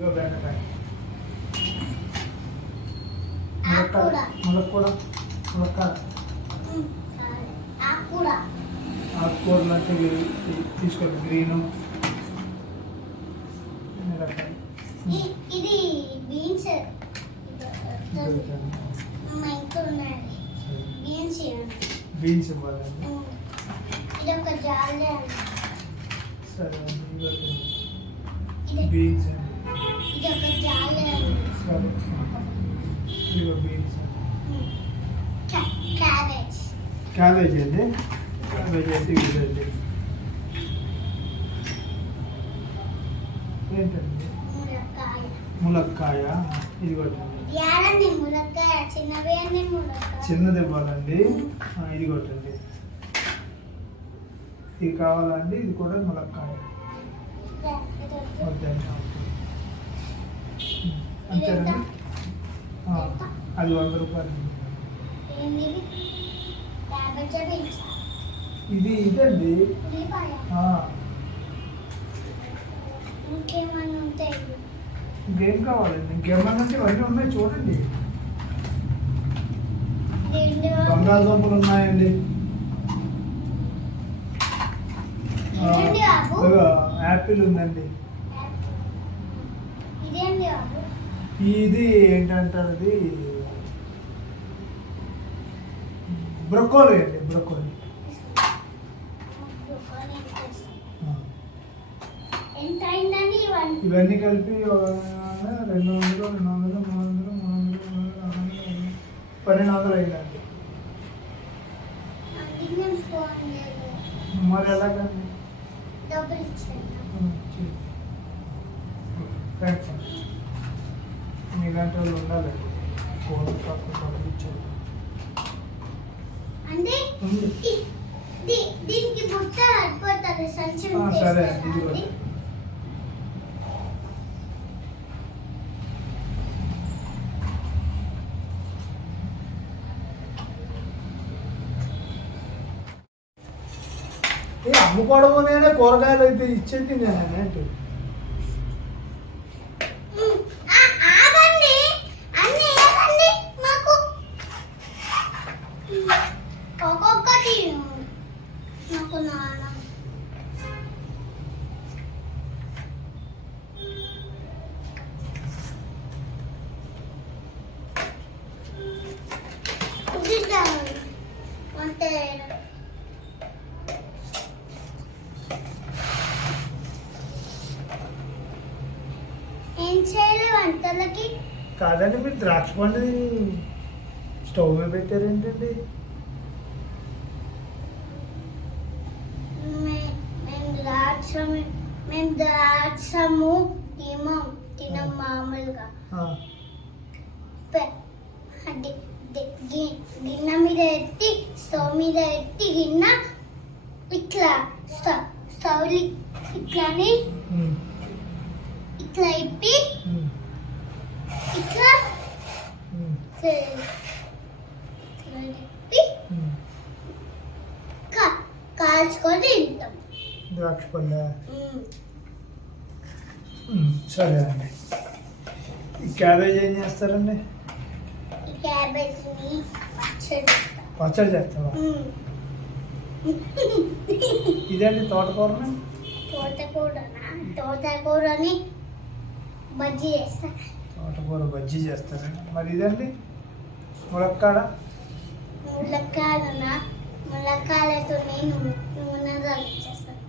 బెండకాయ ములక్కూర ఆకుకూరలు అంటే తీసుకోండి. గ్రీను ఇది బీన్స్ బీన్స్ ఇవ్వాలండి. ఇది ఒక జాలి. సరే బీన్స్ ఇది ఒక జాలి. సరే ఇదిగో బీన్స్. క్యాబేజ్ క్యాబేజ్ అండి. క్యాబేజ్ అయితే ఇదండి. ఏంటండి? ములక్కాయ. ఇది కొట్టండి. ములక్కాయ చిన్నది ఇవ్వాలండి. ఇది కొట్టండి. ఇది కావాలండి. ఇది కూడా ములక్కాయ వద్దండి. అంతేనండి. అది 100 రూపాయలు. ఇది ఇదండి. ఇంకేం కావాలండి? ఇంకేమన్నా ఉంటే ఇవన్నీ ఉన్నాయి చూడండి. బంగాళదుంపలు ఉన్నాయండి. యాపిల్ ఉందండి. ఇది ఏంటంటారు? అది బ్రొకోలీ అండి. బ్రొకోలీ ఇవన్నీ కలిపి 200, 200, 300, 1200 అయిందండి. మరి ఎలాగండి? థ్యాంక్స్ అండి. మీలాంటి వాళ్ళు ఉండాలండి. ఫోన్ తక్కువ పంపించారు. సరే అండి. ఇది కూడా అమ్ముకోవడమనే కూరగాయలు అయితే ఇచ్చేది నేనంటే. ఒక్కొక్కటి నాకు నాన్న అంటే ఏం చేయాలి వంటలకి? కాదండి, మీరు ద్రాక్ష పండు స్టవ్ మీద పెట్టారేంటండి? మేము ద్రాక్షము తినం మామూలుగా. గిన్నె మీద ఎత్తి స్టవ్ మీద ఎత్తి గిన్నె ఇట్లా స్టవ్ ఇట్లాని ఇట్లా ఇప్పి ఇట్లా కాల్చుకొని తింటాం. ద్రాక్ష పండు. సరే అండి. ఈ క్యాబేజ్ ఏం చేస్తారండి? ఈ క్యాబేజ్ని పచ్చడి చేస్తావా? ఇదండి తోటకూరని. తోటకూరని బజ్జీ చేస్తా. తోటకూర బజ్జీ చేస్తారండి. మరి ఇదండి ములక్కాడ. ములక్కాడతో నేను నూనె చేస్తాను.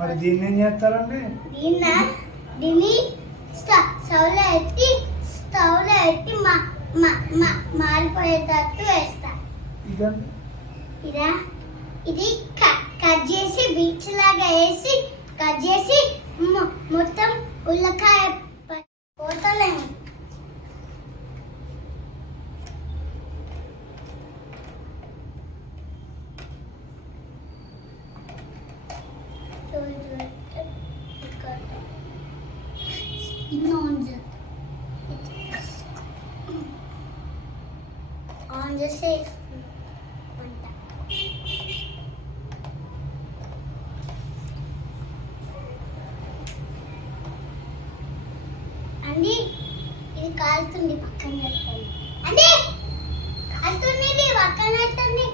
మరి దీన్ని ఏం చేస్తారండి? దీన్ని స్టవ్లో ఎత్తి మారిపోయేటట్టు వేస్తా. ఇది కట్ చేసి బీచ్ లాగా వేసి కట్ చేసి మొత్తం ఉల్లకాయ పోతలేము. ఆన్ చేసి వంట. అండి ఇది కాలుతుంది పక్కన పెట్టండి అండి కాలుతుంది ఇది పక్కన పెట్టండి